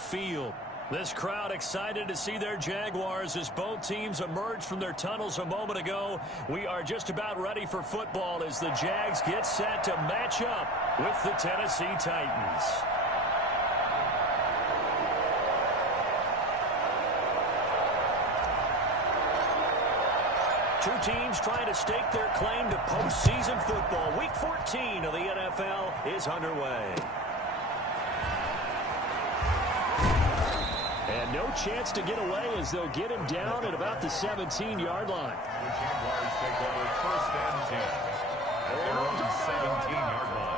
field. This crowd excited to see their Jaguars as both teams emerged from their tunnels a moment ago. We are just about ready for football as the Jags get set to match up with the Tennessee Titans. Two teams trying to stake their claim to postseason football. Week 14 of the NFL is underway. And no chance to get away as they'll get him down at about the 17-yard line. The Jaguars take over 1st and 10 at their own 17-yard line.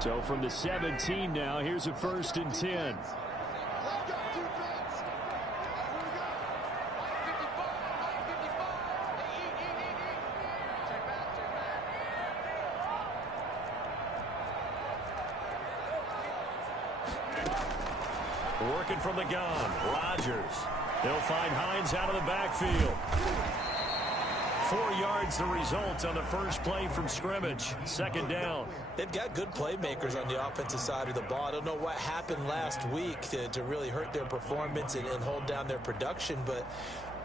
So from the 17 now, here's a 1st and 10. Working from the gun, Rodgers. They'll find Hines out of the backfield. 4 yards the result on the first play from scrimmage. 2nd down. They've got good playmakers on the offensive side of the ball. I don't know what happened last week to really hurt their performance and hold down their production, but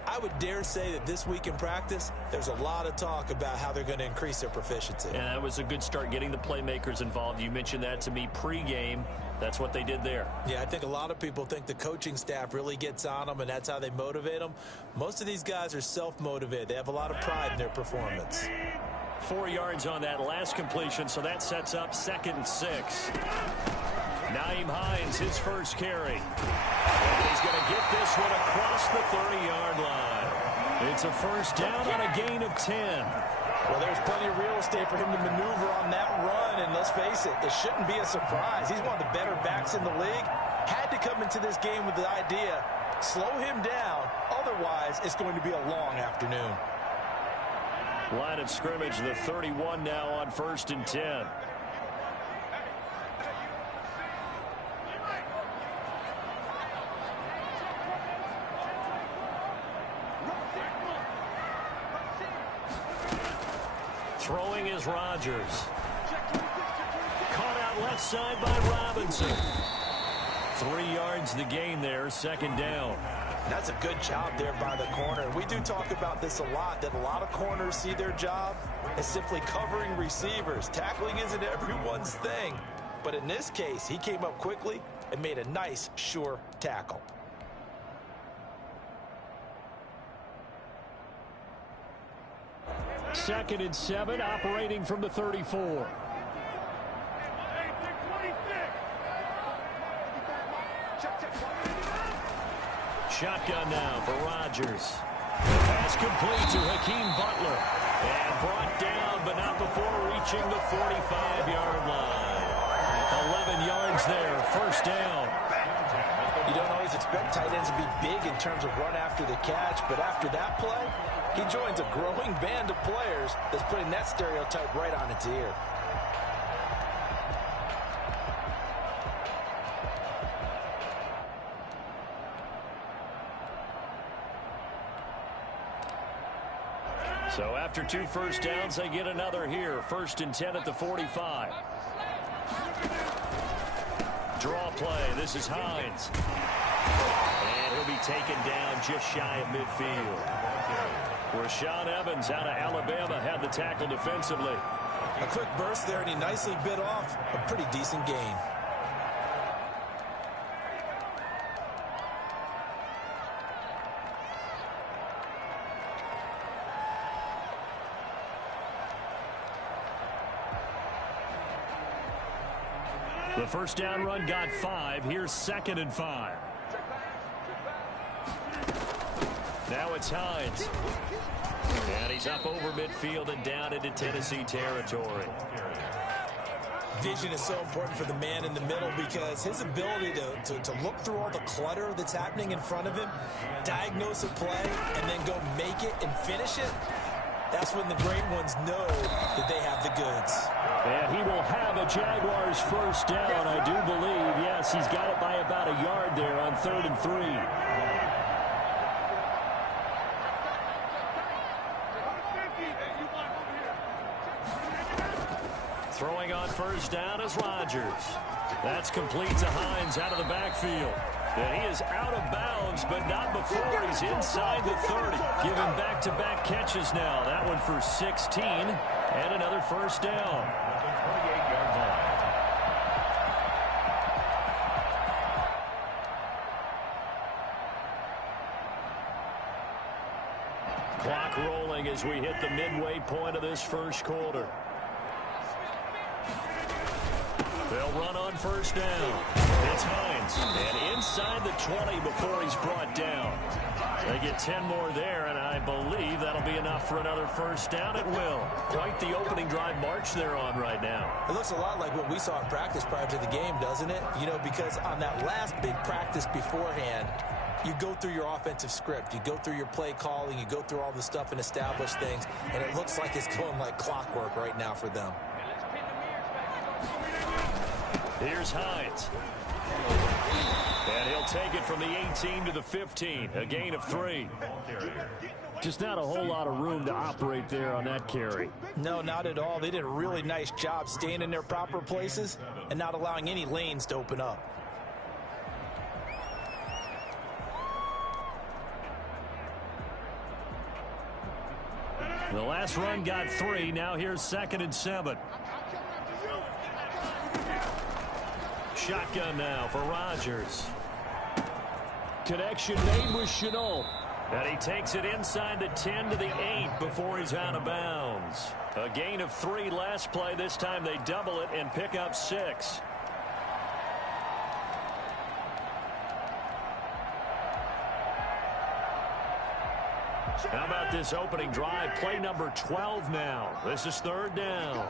I would dare say that this week in practice, there's a lot of talk about how they're going to increase their proficiency. And that was a good start getting the playmakers involved. You mentioned that to me pregame. That's what they did there. Yeah, I think a lot of people think the coaching staff really gets on them, and that's how they motivate them. Most of these guys are self-motivated. They have a lot of pride in their performance. 4 yards on that last completion, so that sets up 2nd and 6. Nyheim Hines, his first carry. And he's going to get this one across the 30-yard line. It's a 1st down on a gain of 10. Well, there's plenty of real estate for him to maneuver on that run, and let's face it, it shouldn't be a surprise. He's one of the better backs in the league. Had to come into this game with the idea, slow him down, otherwise it's going to be a long afternoon. Line of scrimmage, the 31 now on 1st and 10. Throwing is Rodgers. Caught out left side by Robinson. 3 yards the gain there, 2nd down. That's a good job there by the corner. We do talk about this a lot, that a lot of corners see their job as simply covering receivers. Tackling isn't everyone's thing. But in this case, he came up quickly and made a nice, sure tackle. Second and 7, operating from the 34. Shotgun now for Rodgers. Pass complete to Hakeem Butler. And brought down, but not before reaching the 45-yard line. 11 yards there, 1st down. You don't always expect tight ends to be big in terms of run after the catch, but after that play, he joins a growing band of players that's putting that stereotype right on its ear. So after 2 1st downs, they get another here. 1st and 10 at the 45. Draw play. This is Hines. And he'll be taken down just shy of midfield. Rashaan Evans out of Alabama had the tackle defensively. A quick burst there, and he nicely bit off a pretty decent gain. The 1st down run got 5. Here's 2nd and 5. Now it's Hines. And he's up over midfield and down into Tennessee territory. Vision is so important for the man in the middle because his ability to look through all the clutter that's happening in front of him, diagnose a play, and then go make it and finish it, that's when the great ones know that they have the goods. And he will have a Jaguars 1st down, I do believe. Yes, he's got it by about a yard there on 3rd and 3. Throwing on first down is Rodgers. That's complete to Hines out of the backfield. And he is out of bounds, but not before he's inside the 30. Giving back-to-back catches now. That one for 16 and another first down. Clock rolling as we hit the midway point of this first quarter. They'll run on first down. It's Hines. And inside the 20 before he's brought down. They get 10 more there, and I believe that'll be enough for another first down. It will. Quite the opening drive march they're on right now. It looks a lot like what we saw in practice prior to the game, doesn't it? You know, because on that last big practice beforehand, you go through your offensive script. You go through your play calling. You go through all the stuff and establish things. And it looks like it's going like clockwork right now for them. Here's Hines. And he'll take it from the 18 to the 15. A gain of 3. Just not a whole lot of room to operate there on that carry. No, not at all. They did a really nice job staying in their proper places and not allowing any lanes to open up. The last run got 3. Now here's 2nd and 7. Shotgun now for Rodgers. Connection made with Chenault. And he takes it inside the 10 to the 8 before he's out of bounds. A gain of 3 last play. This time they double it and pick up 6. How about this opening drive? Play number 12 now. This is 3rd down.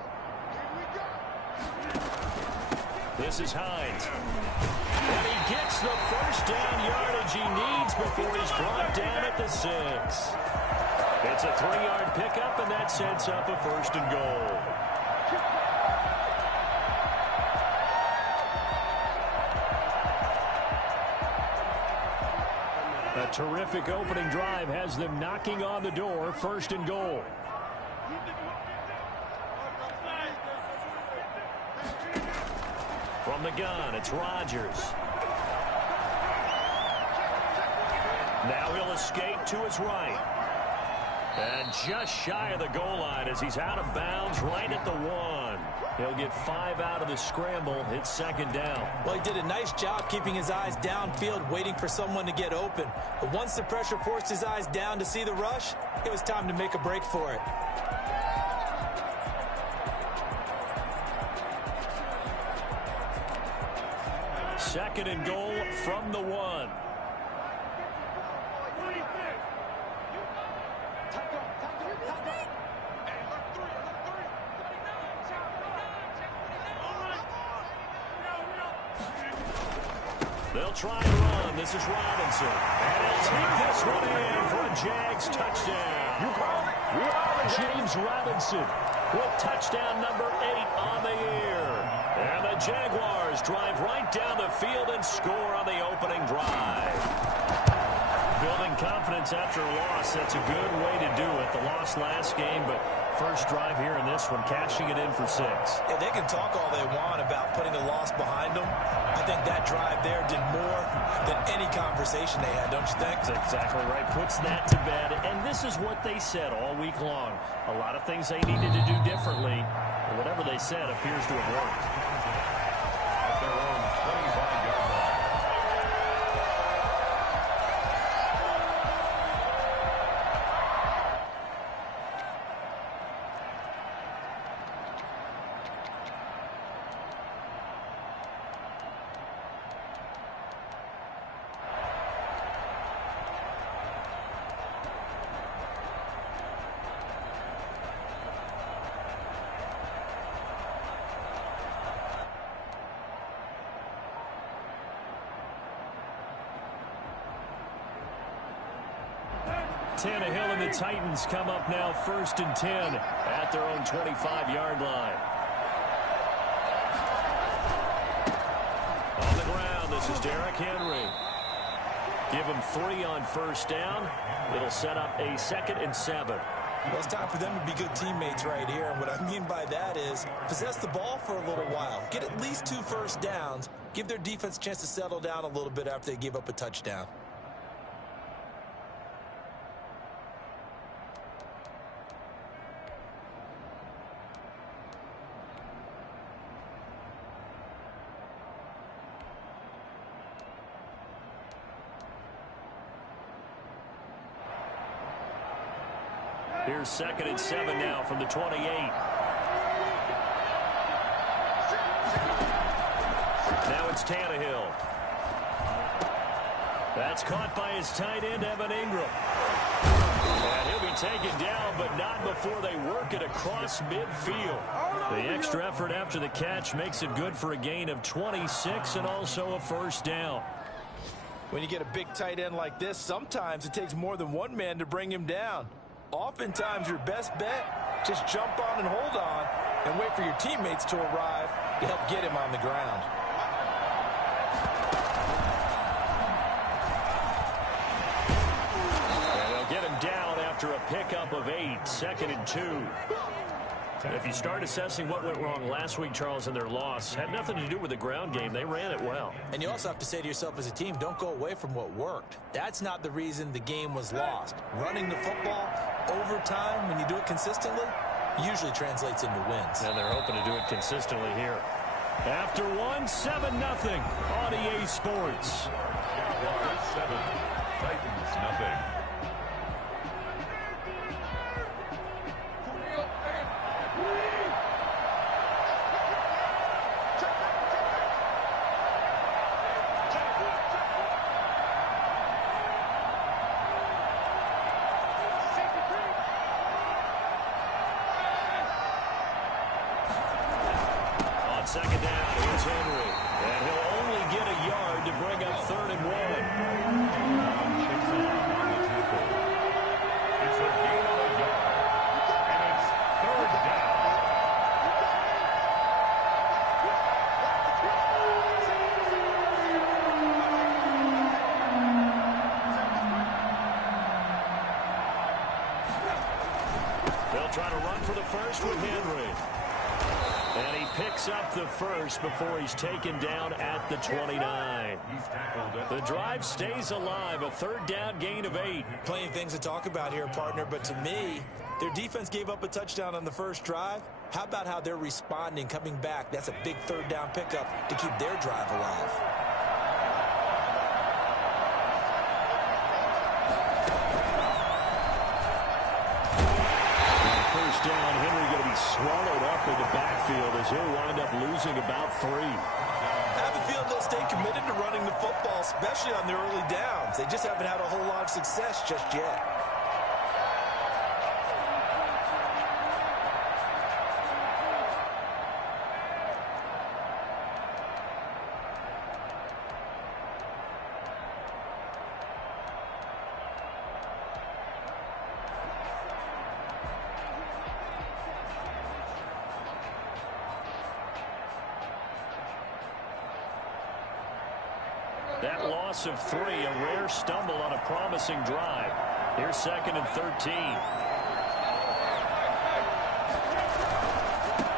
This is Hines. And he gets the first down yardage he needs before he's brought down at the 6. It's a 3-yard pickup, and that sets up a 1st and goal. A terrific opening drive has them knocking on the door. 1st and goal. From the gun, it's Rodgers. Now he'll escape to his right. And just shy of the goal line as he's out of bounds right at the 1. He'll get 5 out of the scramble. It's 2nd down. Well, he did a nice job keeping his eyes downfield, waiting for someone to get open. But once the pressure forced his eyes down to see the rush, it was time to make a break for it. Second and goal from the 1. They'll try and run. This is Robinson. And he'll take this one in for a Jags touchdown. James Robinson with touchdown number 8 on the year. And the Jaguars drive right down the field and score on the opening drive. Building confidence after a loss, that's a good way to do it. The loss last game, but first drive here in this one, cashing it in for 6. Yeah, they can talk all they want about putting a loss behind them. I think that drive there did more than any conversation they had, don't you think? That's exactly right. Puts that to bed. And this is what they said all week long. A lot of things they needed to do differently. Whatever they said appears to have worked. At their own 25-yard line. Tannehill and the Titans come up now 1st and 10 at their own 25-yard line. On the ground, this is Derrick Henry. Give him 3 on first down. It'll set up a 2nd and 7. Well, it's time for them to be good teammates right here. And what I mean by that is possess the ball for a little while. Get at least 2 first downs. Give their defense a chance to settle down a little bit after they give up a touchdown. Here's 2nd and 7 now from the 28. Now it's Tannehill. That's caught by his tight end, Evan Ingram. And he'll be taken down, but not before they work it across midfield. The extra effort after the catch makes it good for a gain of 26 and also a first down. When you get a big tight end like this, sometimes it takes more than one man to bring him down. Oftentimes, your best bet, just jump on and hold on and wait for your teammates to arrive to help get him on the ground. And they'll get him down after a pickup of 8, 2nd and 2. If you start assessing what went wrong last week, Charles, in their loss, had nothing to do with the ground game. They ran it well. And you also have to say to yourself as a team, don't go away from what worked. That's not the reason the game was lost. Running the football over time, when you do it consistently, usually translates into wins. And they're hoping to do it consistently here. After 7-0 on EA Sports. 7, Titans nothing. Second down, here's Henry. And he'll only get a yard to bring up 3rd and 1. Chase on the tackle. It's a gain of a yard. And it's 3rd down. They'll try to run for the first with Henry. And he picks up the first before he's taken down at the 29. The drive stays alive, a 3rd down gain of 8. Plenty of things to talk about here, partner, but to me, their defense gave up a touchdown on the first drive. How about how they're responding, coming back? That's a big 3rd down pickup to keep their drive alive. First down, Henry going to be swallowed up in the backfield as he'll wind up losing about 3. I have a feeling they'll stay committed to running the football, especially on their early downs. They just haven't had a whole lot of success just yet. That loss of 3, a rare stumble on a promising drive. Here's 2nd and 13.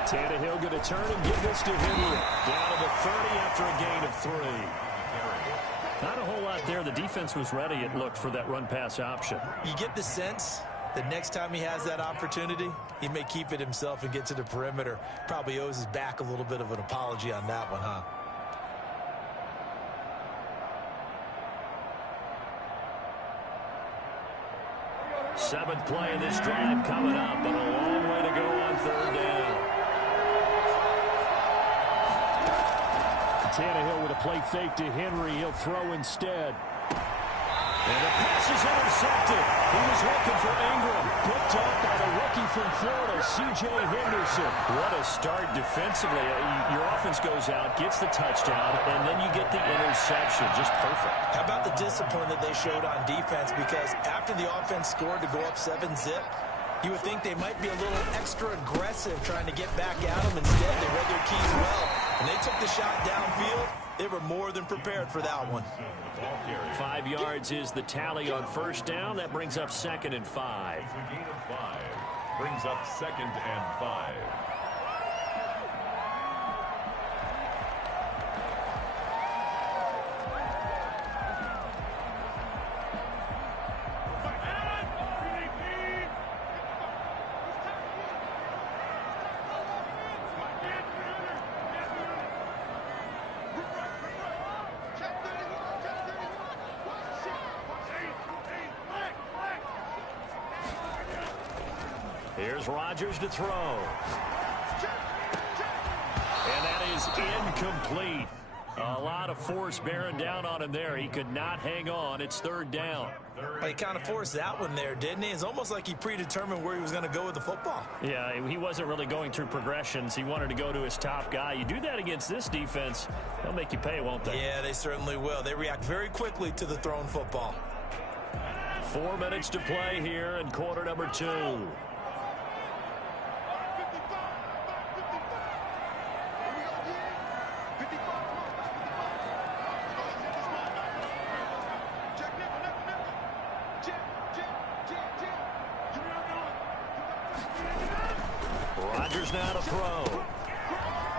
Tannehill going to turn and give this to Henry. Down to the 30 after a gain of 3. Not a whole lot there. The defense was ready, it looked, for that run-pass option. You get the sense that next time he has that opportunity, he may keep it himself and get to the perimeter. Probably owes his back a little bit of an apology on that one, huh? Seventh play of this drive coming up, but a long way to go on 3rd down. Tannehill with a play fake to Henry. He'll throw instead. And the pass is intercepted. He was looking for Ingram. Picked up by the rookie from Florida, C.J. Henderson. What a start defensively. Your offense goes out, gets the touchdown, and then you get the interception. Just perfect. How about the discipline that they showed on defense? Because after the offense scored to go up 7-zip, you would think they might be a little extra aggressive trying to get back at them. Instead, they read their keys well, and they took the shot downfield They were more than prepared for that one. 5 yards is the tally on first down. That brings up 2nd and 5. It's a gain of 5. Brings up 2nd and 5. Here's Rodgers to throw. And that is incomplete. A lot of force bearing down on him there. He could not hang on. It's 3rd down. He kind of forced that one there, didn't he? It's almost like he predetermined where he was going to go with the football. Yeah, he wasn't really going through progressions. He wanted to go to his top guy. You do that against this defense, they'll make you pay, won't they? Yeah, they certainly will. They react very quickly to the thrown football. 4 minutes to play here in quarter number 2. Rodgers now to throw.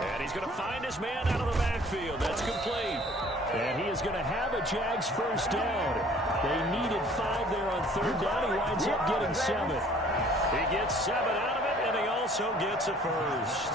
And he's going to find his man out of the backfield. That's complete. And he is going to have a Jags first down. They needed 5 there on 3rd down. He winds up getting 7. He gets 7 out of it, and he also gets a first.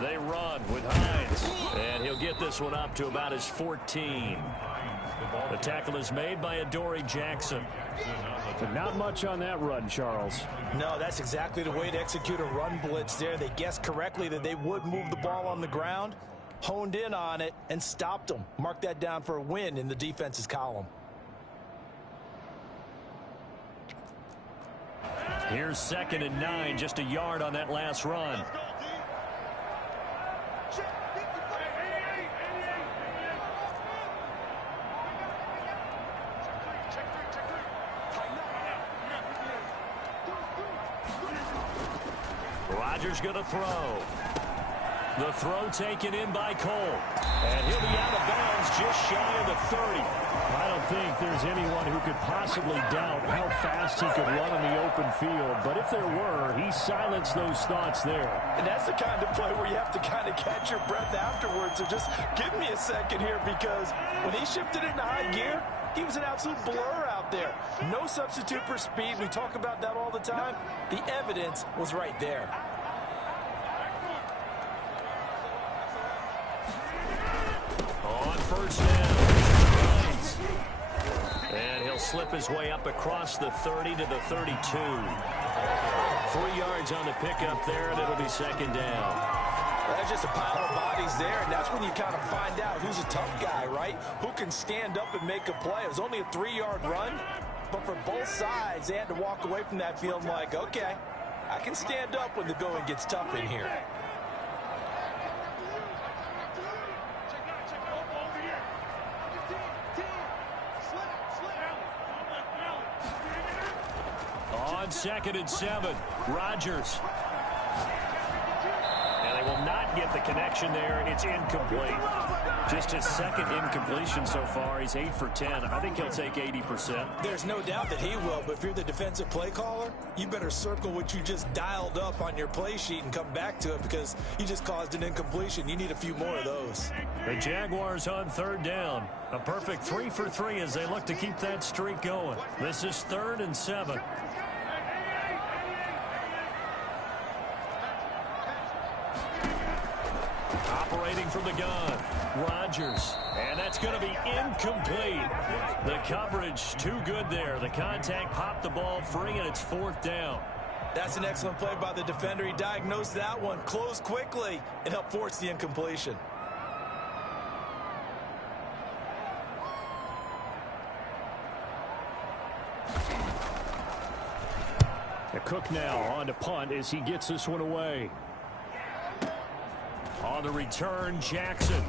They run with Hines, and he'll get this one up to about his 14. The tackle is made by Adoree Jackson. But not much on that run, Charles. No, that's exactly the way to execute a run blitz there. They guessed correctly that they would move the ball on the ground, honed in on it, and stopped them. Mark that down for a win in the defense's column. Here's 2nd and 9, just a yard on that last run. Rodgers going to throw. The throw taken in by Cole. And he'll be out of bounds just shy of the 30. I don't think there's anyone who could possibly doubt how fast he could run in the open field. But if there were, he silenced those thoughts there. And that's the kind of play where you have to kind of catch your breath afterwards. So just give me a second here, because when he shifted into high gear, he was an absolute blur out there. No substitute for speed. We talk about that all the time. The evidence was right there. On first down, and he'll slip his way up across the 30 to the 32. 3 yards on the pickup there, and it'll be 2nd down. That's just a pile of bodies there, and that's when you kind of find out who's a tough guy, right? Who can stand up and make a play. It was only a 3-yard run, but for both sides, they had to walk away from that feeling like, okay, I can stand up when the going gets tough in here. On 2nd and 7, Rodgers. And they will not get the connection there. It's incomplete. Just his 2nd incompletion so far. He's 8 for 10. I think he'll take 80%. There's no doubt that he will, but if you're the defensive play caller, you better circle what you just dialed up on your play sheet and come back to it, because you just caused an incompletion. You need a few more of those. The Jaguars on 3rd down. A perfect 3 for 3 as they look to keep that streak going. This is 3rd and 7. Operating from the gun, Rodgers, and that's going to be incomplete. The coverage too good there. The contact popped the ball free, and it's 4th down. That's an excellent play by the defender. He diagnosed that one, closed quickly, and helped force the incompletion. Cook now on to punt as he gets this one away. On the return, Jackson.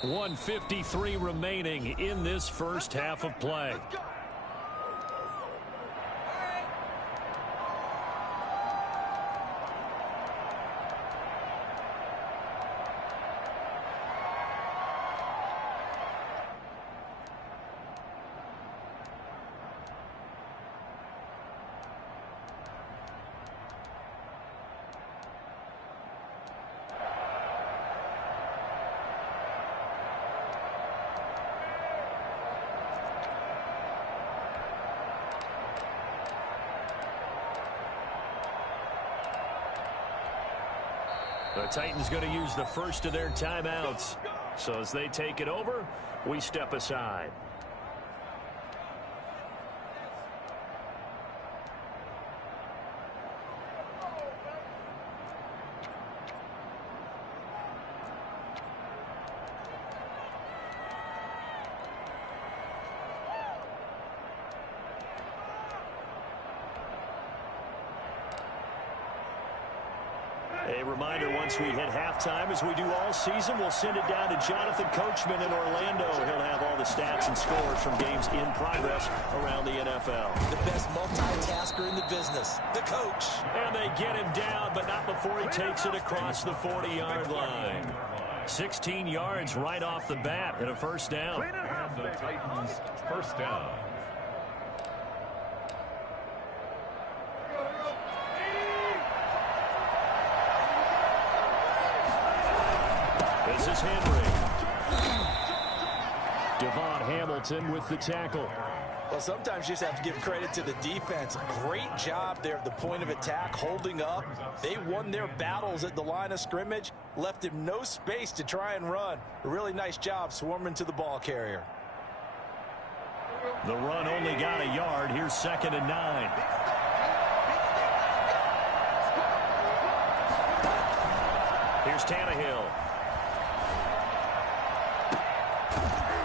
1:53 remaining in this first half of play. The Titans going to use the first of their timeouts. So as they take it over, we step aside. A reminder, once we hit halftime, as we do all season, we'll send it down to Jonathan Coachman in Orlando. He'll have all the stats and scores from games in progress around the NFL. The best multitasker in the business, the coach. And they get him down, but not before he takes it across the 40-yard line. 16 yards right off the bat and a first down. And the Titans first down. This is Henry. Devon Hamilton with the tackle. Well, sometimes you just have to give credit to the defense. Great job there at the point of attack, holding up. They won their battles at the line of scrimmage, left him no space to try and run. A really nice job swarming to the ball carrier. The run only got a yard. Here's 2nd and 9. Here's Tannehill.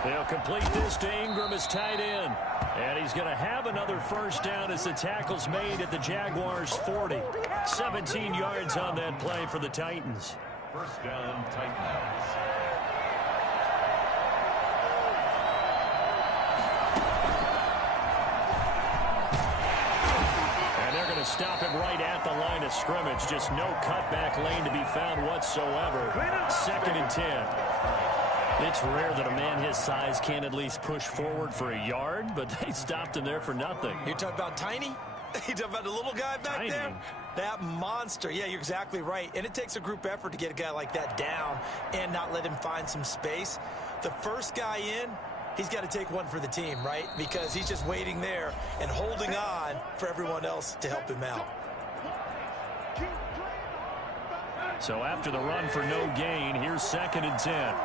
They'll complete this to Ingram as tight end. And he's going to have another first down as the tackle's made at the Jaguars' 40. 17 yards on that play for the Titans. First down, Titans. And they're going to stop him right at the line of scrimmage. Just no cutback lane to be found whatsoever. 2nd and 10. It's rare that a man his size can at least push forward for a yard, but they stopped him there for nothing. You're talking about Tiny? You're talking about the little guy back Tiny. there? That monster. Yeah, you're exactly right. And it takes a group effort to get a guy like that down and not let him find some space. The first guy in, he's got to take one for the team, right? Because he's just waiting there and holding on for everyone else to help him out. So after the run for no gain, here's 2nd and 10.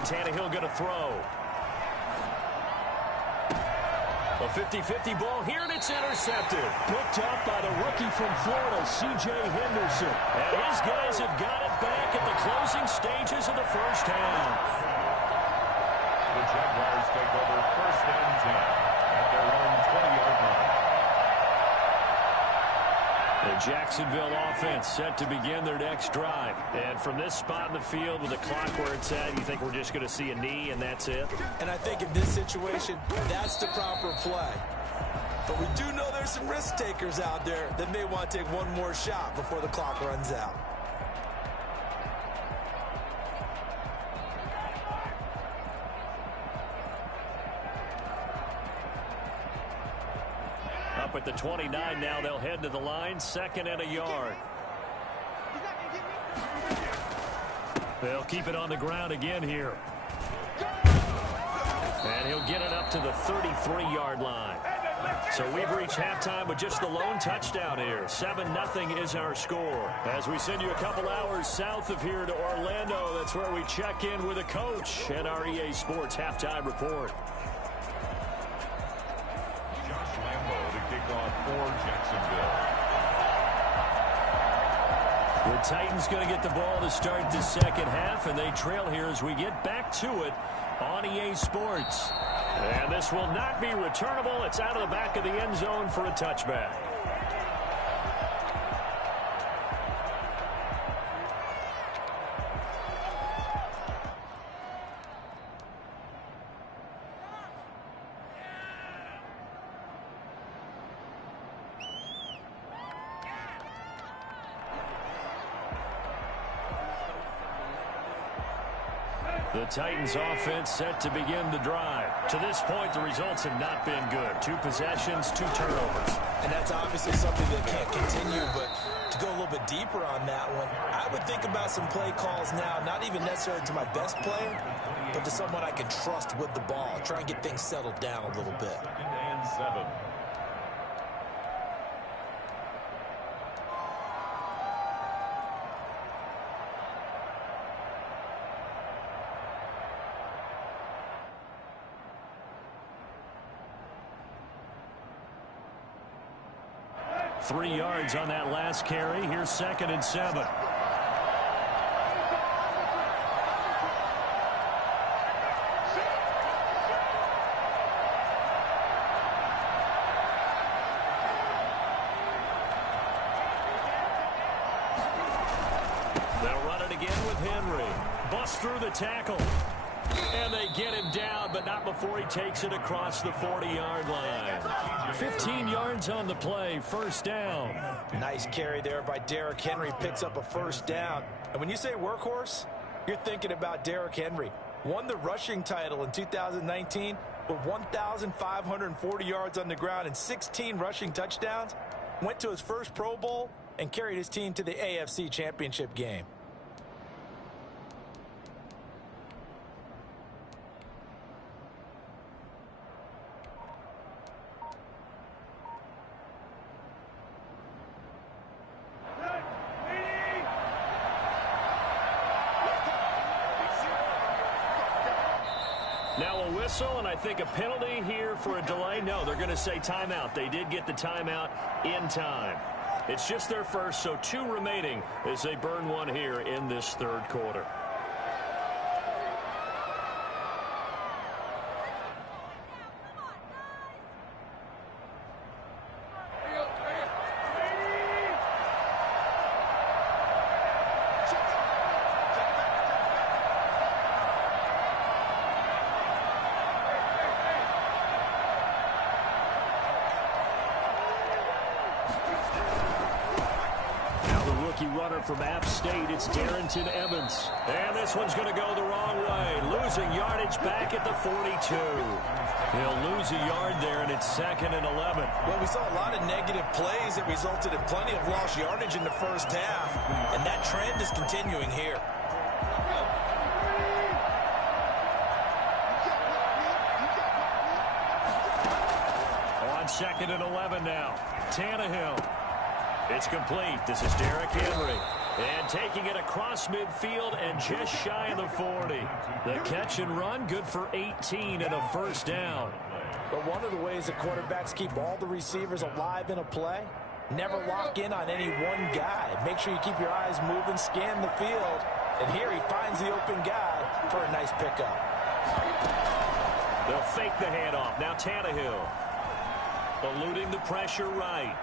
Tannehill going to throw. A 50-50 ball here, and it's intercepted. Picked up by the rookie from Florida, C.J. Henderson. And his guys have got it back at the closing stages of the first half. The Jaguars take over 1st and 10 at their own 20-yard line. The Jacksonville offense set to begin their next drive. And from this spot in the field with the clock where it's at, you think we're just going to see a knee and that's it? And I think in this situation, that's the proper play. But we do know there's some risk takers out there that may want to take one more shot before the clock runs out. Up at the 29 now, they'll head to the line. 2nd and a yard. They'll keep it on the ground again here. And he'll get it up to the 33-yard line. So we've reached halftime with just the lone touchdown here. 7-0 is our score. As we send you a couple hours south of here to Orlando, that's where we check in with a coach and our EA Sports halftime report. Josh Lambo, the for Jacksonville. The Titans going to get the ball to start the second half, and they trail here as we get back to it on EA Sports. And this will not be returnable. It's out of the back of the end zone for a touchback. The Titans offense set to begin the drive. To this point, the results have not been good. 2 possessions, 2 turnovers. And that's obviously something that can't continue, but to go a little bit deeper on that one, I would think about some play calls now, not even necessarily to my best player, but to someone I can trust with the ball. Try and get things settled down a little bit. 2nd and 7. Three yards on that last carry. Here's 2nd and 7. They'll run it again with Henry. Bust through the tackle. And they get him down, but not before he takes it across the 40-yard line. 15 yards on the play, first down. Nice carry there by Derrick Henry. Picks up a first down. And when you say workhorse, you're thinking about Derrick Henry. Won the rushing title in 2019 with 1,540 yards on the ground and 16 rushing touchdowns. Went to his first Pro Bowl and carried his team to the AFC Championship game. Now a whistle, and I think a penalty here for a delay. No, they're going to say timeout. They did get the timeout in time. It's just their first, so 2 remaining as they burn one here in this third quarter. Runner from App State, it's Darrington Evans. And this one's going to go the wrong way. Losing yardage back at the 42. He'll lose a yard there, and it's 2nd and 11. Well, we saw a lot of negative plays that resulted in plenty of lost yardage in the first half, and that trend is continuing here. On 2nd and 11 now. Tannehill. It's complete. This is Derrick Henry. And taking it across midfield and just shy of the 40. The catch and run, good for 18 and a first down. But one of the ways that quarterbacks keep all the receivers alive in a play, never lock in on any one guy. Make sure you keep your eyes moving, scan the field. And here he finds the open guy for a nice pickup. They'll fake the handoff. Now Tannehill. Eluding the pressure right.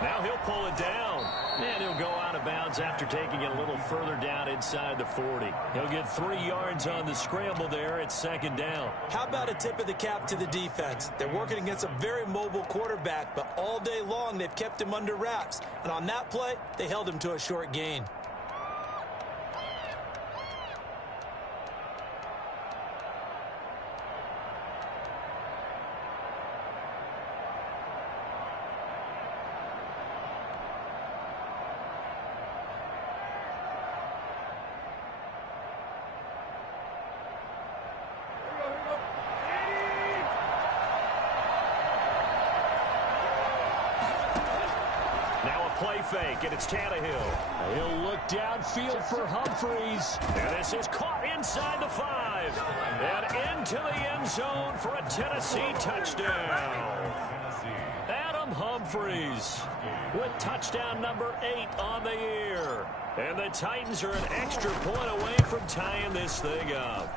Now he'll pull it down, and he'll go out of bounds after taking it a little further down inside the 40. He'll get 3 yards on the scramble there at 2nd down. How about a tip of the cap to the defense? They're working against a very mobile quarterback, but all day long they've kept him under wraps. And on that play, they held him to a short gain. Play fake, and it's Tannehill. He'll look downfield for Humphreys. And this is caught inside the 5. And into the end zone for a Tennessee touchdown. Adam Humphries with touchdown number 8 on the year. And the Titans are an extra point away from tying this thing up.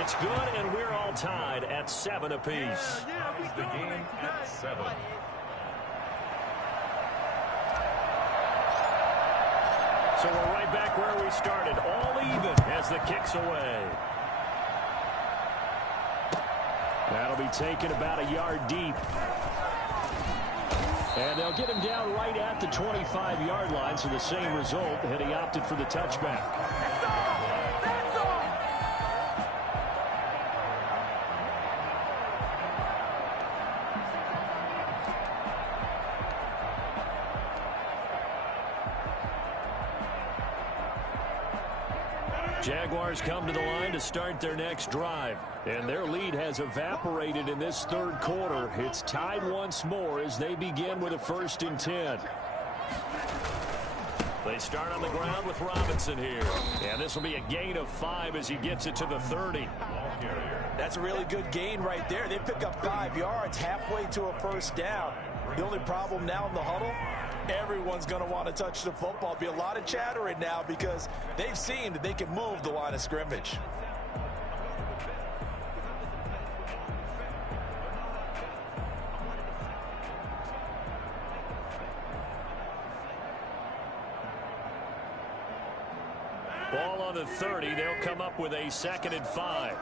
It's good, and we're all tied at 7 apiece. Ties the game at 7. So we're right back where we started, all even as the kick's away. That'll be taken about a yard deep. And they'll get him down right at the 25-yard line, so the same result, and he opted for the touchback. Jaguars come to the line to start their next drive. And their lead has evaporated in this third quarter. It's tied once more as they begin with a 1st and 10. They start on the ground with Robinson here. And this will be a gain of 5 as he gets it to the 30. That's a really good gain right there. They pick up 5 yards halfway to a 1st down. The only problem now in the huddle, everyone's going to want to touch the football. Be a lot of chattering now because they've seen that they can move the line of scrimmage. Ball on the 30. They'll come up with a 2nd and 5.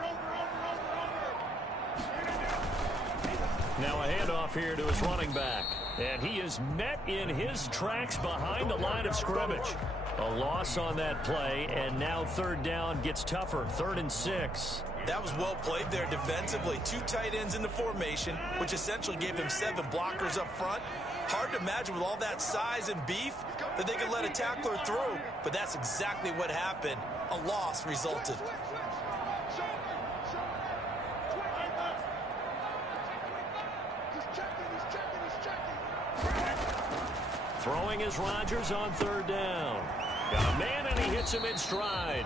Now a handoff here to his running back. And he is met in his tracks behind the line of scrimmage. A loss on that play, and now 3rd down gets tougher. 3rd and 6. That was well played there defensively. 2 tight ends in the formation, which essentially gave them 7 blockers up front. Hard to imagine with all that size and beef that they could let a tackler through, but that's exactly what happened. A loss resulted. Throwing is Rodgers on 3rd down. Got a man, and he hits him in stride.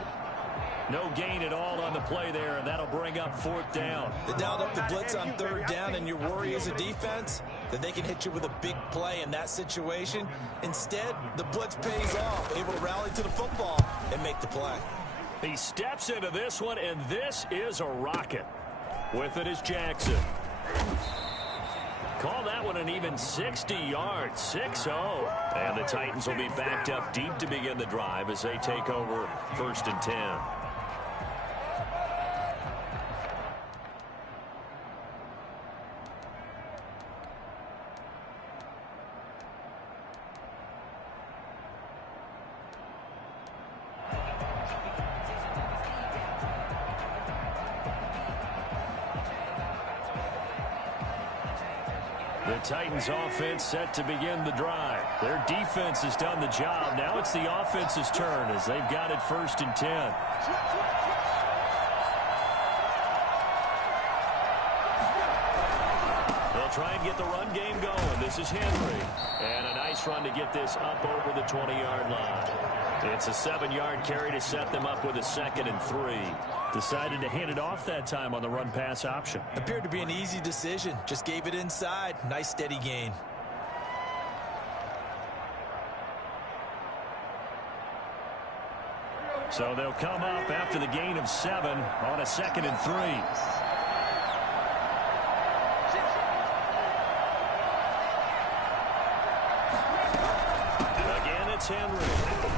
No gain at all on the play there, and that'll bring up 4th down. They dialed up the blitz on 3rd down, and your worry as a defense that they can hit you with a big play in that situation. Instead, the blitz pays off, able to rally to the football and make the play. He steps into this one, and this is a rocket. With it is Jackson. Call that one an even 60 yards, 6-0. And the Titans will be backed up deep to begin the drive as they take over 1st and 10. The Titans offense set to begin the drive. Their defense has done the job. Now it's the offense's turn as they've got it 1st and 10. They'll try and get the run game going. This is Henry. And a nice run to get this up over the 20-yard line. It's a 7-yard carry to set them up with a 2nd and 3. Decided to hand it off that time on the run-pass option. Appeared to be an easy decision. Just gave it inside. Nice steady gain. So they'll come up after the gain of 7 on a 2nd and 3. Again, it's Henry.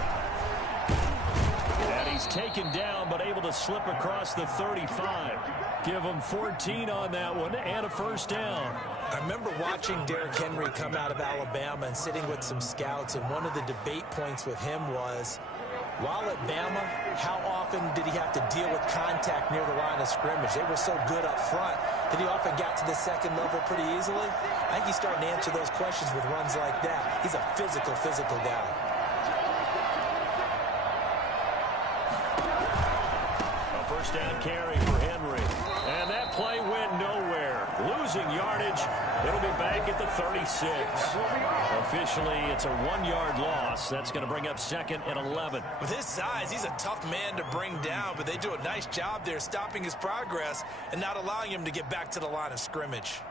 And he's taken down, but able to slip across the 35. Give him 14 on that one and a 1st down. I remember watching Derrick Henry come out of Alabama and sitting with some scouts, and one of the debate points with him was, while at Bama, how often did he have to deal with contact near the line of scrimmage? They were so good up front that he often got to the 2nd level pretty easily. I think he's starting to answer those questions with runs like that. He's a physical guy. A 1st down carry for Henry. And that play went nowhere. Losing yardage. It'll be back at the 36. Officially, it's a 1-yard loss. That's going to bring up 2nd and 11. With his size, he's a tough man to bring down, but they do a nice job there stopping his progress and not allowing him to get back to the line of scrimmage.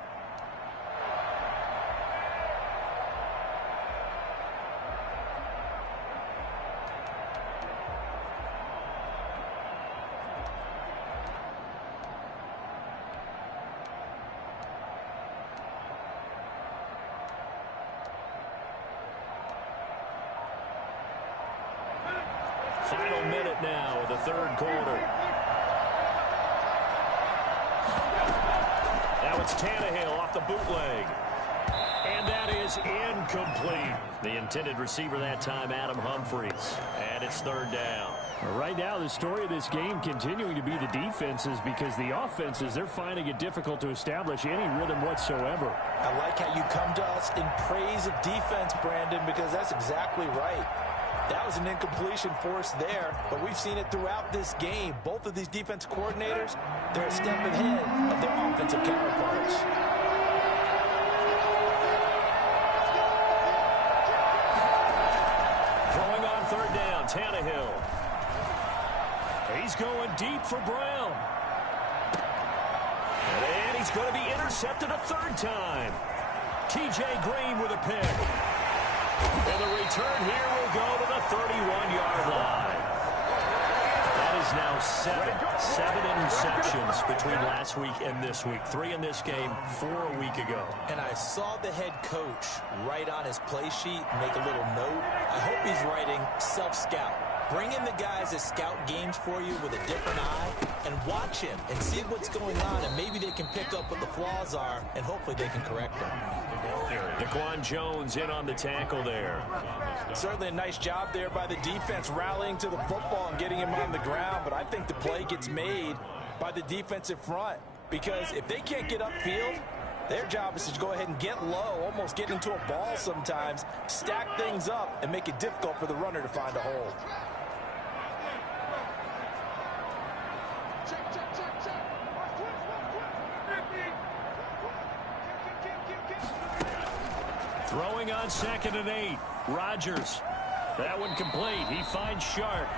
Final minute now of the third quarter. Now it's Tannehill off the bootleg. And that is incomplete. The intended receiver that time, Adam Humphries. And it's third down. Right now, the story of this game continuing to be the defenses, because the offenses, they're finding it difficult to establish any rhythm whatsoever. I like how you come to us in praise of defense, Brandon, because that's exactly right. That was an incompletion force there, but we've seen it throughout this game. Both of these defense coordinators, they're a step ahead of their offensive counterparts. Throwing on third down, Tannehill. He's going deep for Brown. And he's going to be intercepted a third time. T.J. Green with a pick. And the return here will go to the 31-yard line. That is now seven interceptions between last week and this week. 3 in this game, 4 a week ago. And I saw the head coach write on his play sheet, make a little note. I hope he's writing self-scout. Bring in the guys that scout games for you with a different eye and watch him and see what's going on, and maybe they can pick up what the flaws are, and hopefully they can correct them. Daquan Jones in on the tackle there. Certainly a nice job there by the defense rallying to the football and getting him on the ground, but I think the play gets made by the defensive front, because if they can't get upfield, their job is to go ahead and get low, almost get into a ball sometimes, stack things up, and make it difficult for the runner to find a hole. Throwing on 2nd and 8. Rodgers. That one complete. He finds Sharp.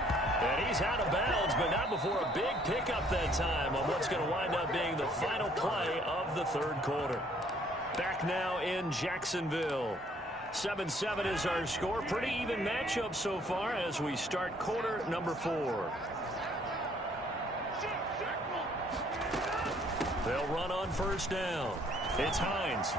And he's out of bounds, but not before a big pickup that time on what's going to wind up being the final play of the third quarter. Back now in Jacksonville. 7-7 is our score. Pretty even matchup so far as we start quarter number 4. They'll run on first down. It's Hines.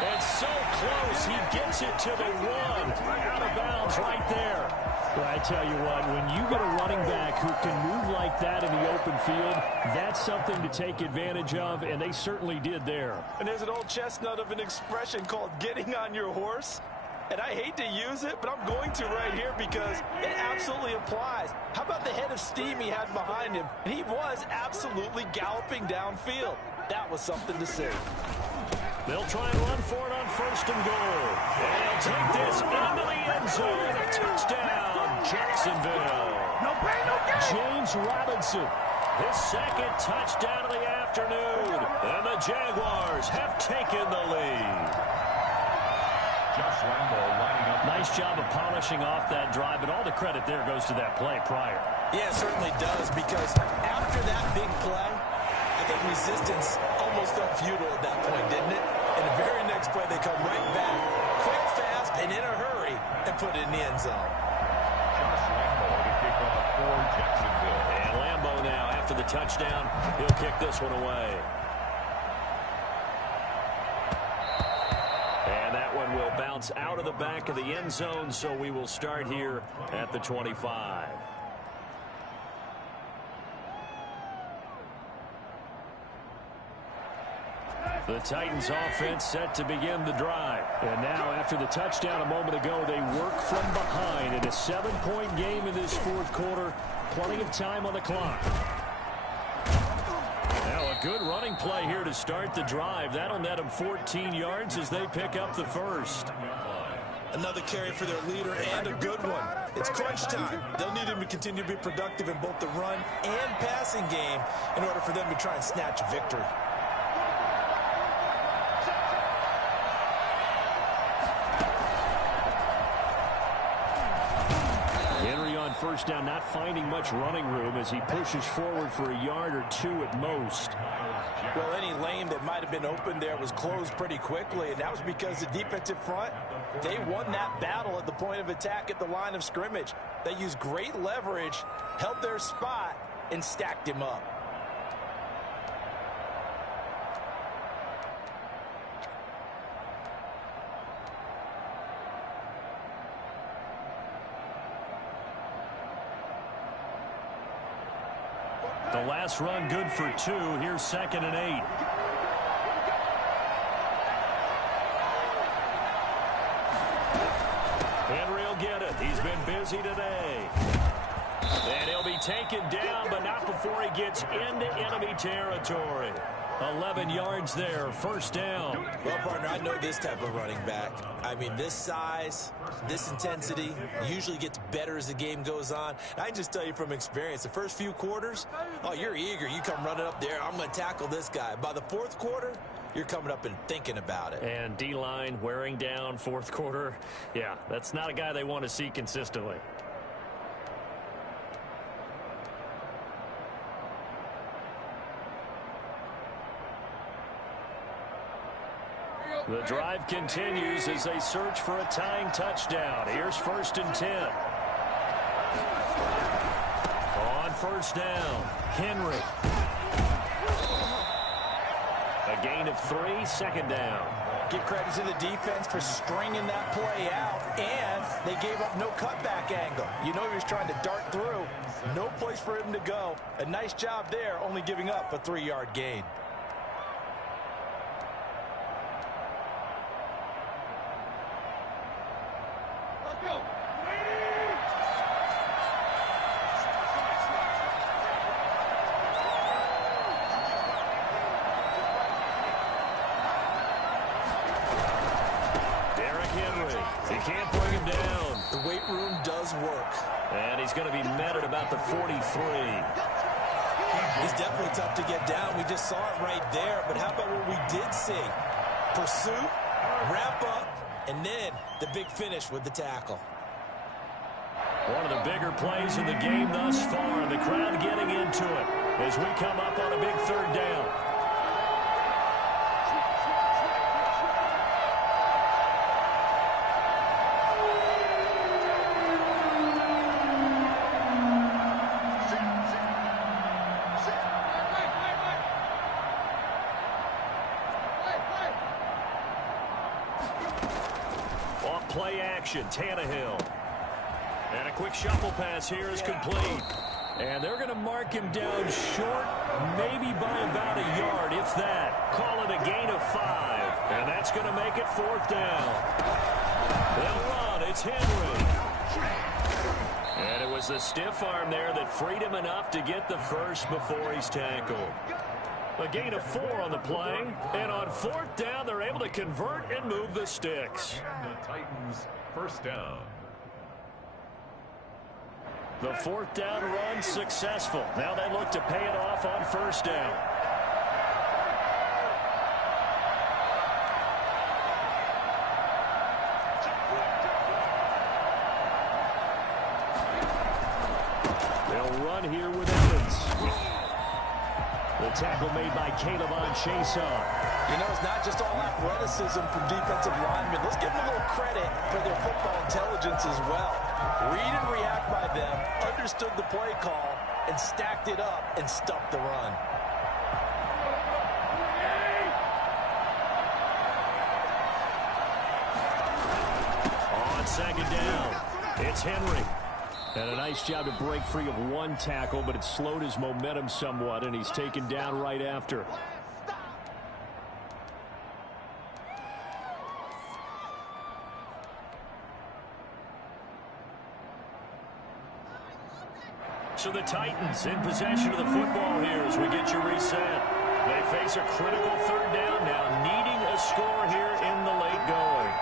It's so close. He gets it to the 1. Out of bounds right there. Well, I tell you what, when you get a running back who can move like that in the open field, that's something to take advantage of, and they certainly did there. And there's an old chestnut of an expression called getting on your horse. And I hate to use it, but I'm going to right here because it absolutely applies. How about the head of steam he had behind him? And he was absolutely galloping downfield. That was something to see. They'll try and run for it on first and goal. And they'll take this into the end zone. A touchdown, Jacksonville. No pain, no gain. James Robinson, his second touchdown of the afternoon. And the Jaguars have taken the lead. Josh Lambo lining up. Nice job of polishing off that drive, but all the credit there goes to that play prior. Yeah, it certainly does, because after that big play, I think resistance almost felt futile at that point, didn't it? And the very next play, they come right back, quick, fast, and in a hurry, and put it in the end zone. Josh Lambo to kick off for Jacksonville. And Lambo now, after the touchdown, he'll kick this one away. And that one will bounce out of the back of the end zone, so we will start here at the 25. The Titans offense set to begin the drive. And now, after the touchdown a moment ago, they work from behind in a 7-point game in this fourth quarter. Plenty of time on the clock. Now, a good running play here to start the drive. That'll net them 14 yards as they pick up the first. Another carry for their leader, and a good one. It's crunch time. They'll need him to continue to be productive in both the run and passing game in order for them to try and snatch a victory. First down, not finding much running room as he pushes forward for a yard or 2 at most. Well, any lane that might have been open there was closed pretty quickly, and that was because the defensive front, they won that battle at the point of attack at the line of scrimmage. They used great leverage, held their spot, and stacked him up. The last run good for 2. Here's 2nd and 8. Henry will get it. He's been busy today. And he'll be taken down, but not before he gets into enemy territory. 11 yards there, 1st down. Well, partner, I know this type of running back. I mean, this size, this intensity usually gets better as the game goes on. And I can just tell you from experience, the first few quarters, oh, you're eager. You come running up there, I'm going to tackle this guy. By the 4th quarter, you're coming up and thinking about it. And D-line wearing down 4th quarter. Yeah, that's not a guy they want to see consistently. The drive continues as they search for a tying touchdown. Here's 1st and 10. On 1st down, Henry. A gain of 3, 2nd down. Give credit to the defense for stringing that play out, and they gave up no cutback angle. You know he was trying to dart through. No place for him to go. A nice job there, only giving up a 3-yard gain. Can't bring him down. The weight room does work. And he's going to be met at about the 43. He's definitely tough to get down. We just saw it right there. But how about what we did see? Pursuit, wrap up, and then the big finish with the tackle. One of the bigger plays in the game thus far. And the crowd getting into it as we come up on a big 3rd down. Play action, Tannehill. And a quick shuffle pass here is complete. And they're going to mark him down short, maybe by about a yard, if that. Call it a gain of 5. And that's going to make it 4th down. They'll run. It's Henry. And it was the stiff arm there that freed him enough to get the first before he's tackled. A gain of 4 on the play, and on 4th down, they're able to convert and move the sticks. And the Titans, 1st down. The 4th down run successful. Now they look to pay it off on 1st down. They'll run here with Evans. The tackle made by Kells5303. You know, it's not just all athleticism from defensive linemen. Let's give them a little credit for their football intelligence as well. Read and react by them, understood the play call, and stacked it up and stuffed the run. On 2nd down, it's Henry. And a nice job to break free of 1 tackle, but it slowed his momentum somewhat, and he's taken down right after. So the Titans in possession of the football here as we get you reset. They face a critical 3rd down now, needing a score here in the late going.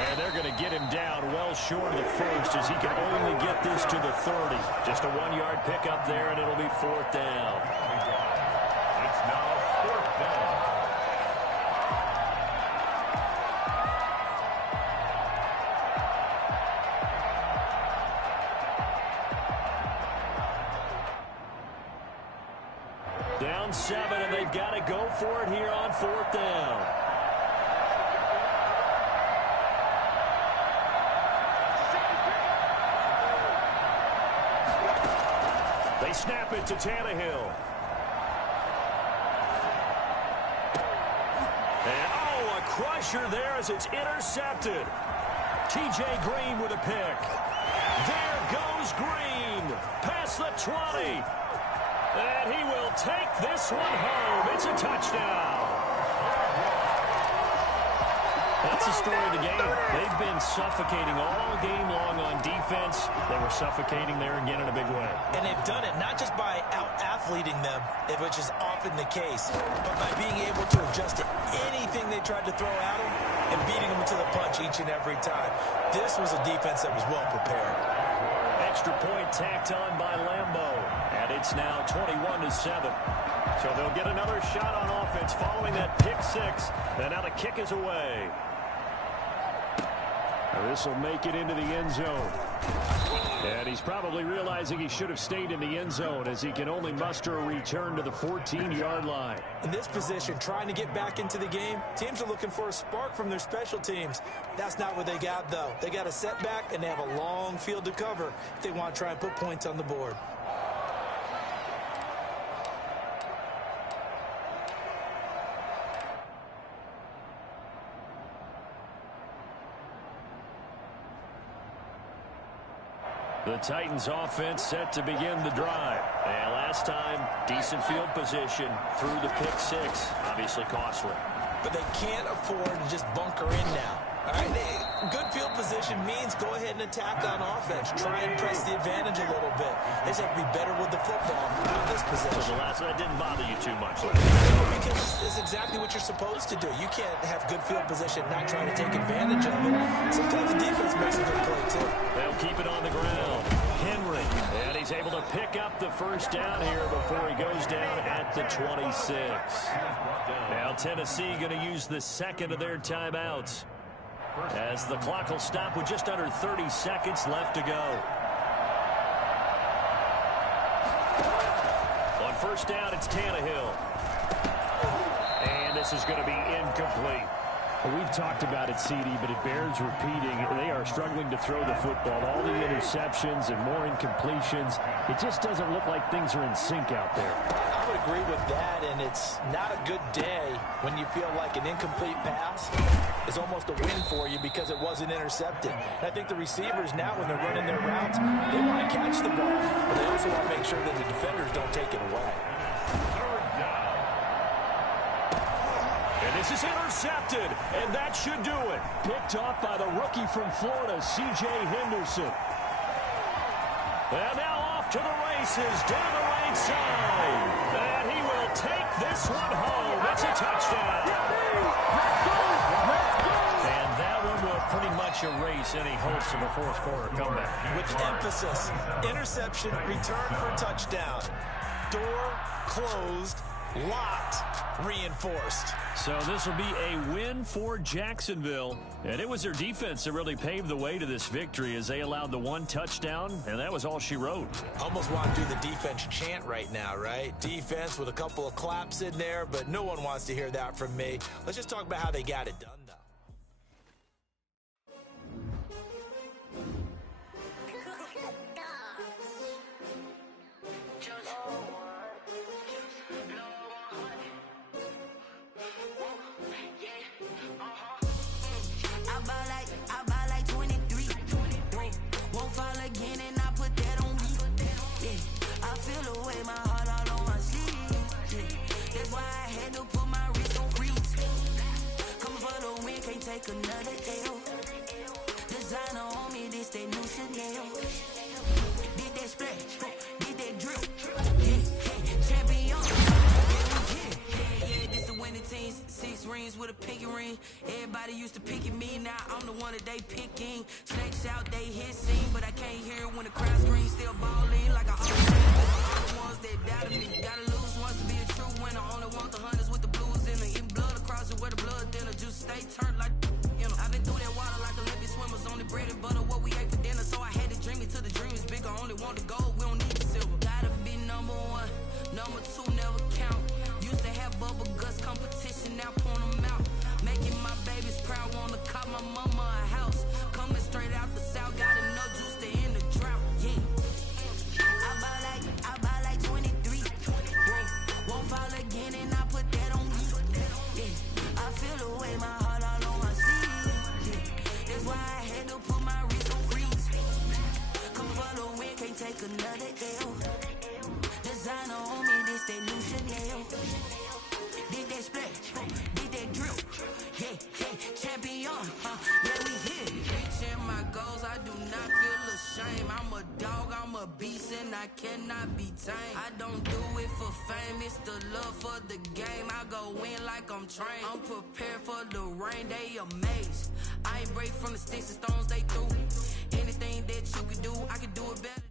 And they're going to get him down well short of the first as he can only get this to the 30. Just a 1-yard pickup there, and it'll be 4th down. It's now 4th down. Down 7, and they've got to go for it here on 4th down. They snap it to Tannehill. And, oh, a crusher there as it's intercepted. T.J. Green with a pick. They're goes Green. Past the 20. And he will take this one home. It's a touchdown. That's the story of the game. They've been suffocating all game long on defense. They were suffocating there again in a big way. And they've done it not just by out-athleting them, which is often the case, but by being able to adjust to anything they tried to throw at them and beating them to the punch each and every time. This was a defense that was well prepared. Extra point tacked on by Lambeau. And it's now 21-7. So they'll get another shot on offense following that pick six. And now the kick is away. This will make it into the end zone. And he's probably realizing he should have stayed in the end zone as he can only muster a return to the 14-yard line. In this position, trying to get back into the game, teams are looking for a spark from their special teams. That's not what they got, though. They got a setback, and they have a long field to cover if they want to try and put points on the board. The Titans offense set to begin the drive. And last time, decent field position through the pick six. Obviously costly. But they can't afford to just bunker in now. All right, good field position means go ahead and attack on offense. Try and press the advantage a little bit. They just have to be better with the football in this position. So the last one, that didn't bother you too much. No, because it's exactly what you're supposed to do. You can't have good field position not trying to take advantage of it. Sometimes the defense makes a good play, too. They'll keep it on the ground. Henry, and he's able to pick up the first down here before he goes down at the 26. Now Tennessee going to use the second of their timeouts, as the clock will stop with just under 30 seconds left to go. On first down, it's Tannehill. And this is going to be incomplete. We've talked about it, CD, but it bears repeating. They are struggling to throw the football. All the interceptions and more incompletions. It just doesn't look like things are in sync out there. I would agree with that, and it's not a good day when you feel like an incomplete pass is almost a win for you because it wasn't intercepted. And I think the receivers now, when they're running their routes, they want to catch the ball, but they also want to make sure that the defenders don't take it away. And this is intercepted, and that should do it. Picked off by the rookie from Florida, C.J. Henderson. And now off to the races, down the right side. And he will take this one home. It's a touchdown. And that one will pretty much erase any hopes of a fourth quarter comeback. With emphasis, interception, return for a touchdown. Door closed, locked, reinforced. So this will be a win for Jacksonville. And it was their defense that really paved the way to this victory as they allowed the one touchdown, and that was all she wrote. Almost want to do the defense chant right now, right? Defense with a couple of claps in there, but no one wants to hear that from me. Let's just talk about how they got it done, though. I buy like 23. Won't fall again and I put that on me. Yeah, I feel the way, my heart all on my sleeve. Yeah, that's why I had to put my wrist on freeze. Coming for the win, can't take another L. Designer on me, this that new Chanel. Did that splash, did that drip. Yeah, champion. Yeah, this the winning team. 6 rings with a pinky ring. Everybody used to pick at me, now I'm the one that they picking. Snakes out, they hit scene, but I can't hear it when the crowd screams. Still balling like a all the ones that doubted me. Gotta lose once to be a true winner. Only want the hunters with the blues in it. Eating blood across it where the blood thinner. Just stay turned like, you know. I've been through that water like Olympic swimmers. Only bread and butter, what we ate for dinner. So I had to dream it till the dream is bigger. Only want the gold, we don't need the silver. Gotta be number 1, number 2 never count. Used to have bubble guts competition, now point them out. Making my babies proud, wanna call my mama a house. Coming straight out the south, got enough juice to end the drought. Yeah, I buy like 23. Won't fall again and I put that on me. Yeah, I feel the way, my heart all on my sleeve. Yeah, that's why I had to put my wrist on freeze. Coming for the Did that splash, did that drip. Yeah, champion, yeah, we here. Reaching my goals, I do not feel ashamed. I'm a dog, I'm a beast, and I cannot be tamed. I don't do it for fame, it's the love for the game. I go in like I'm trained. I'm prepared for the rain, they amazed. I ain't break from the sticks and stones they threw. Anything that you can do, I can do it better.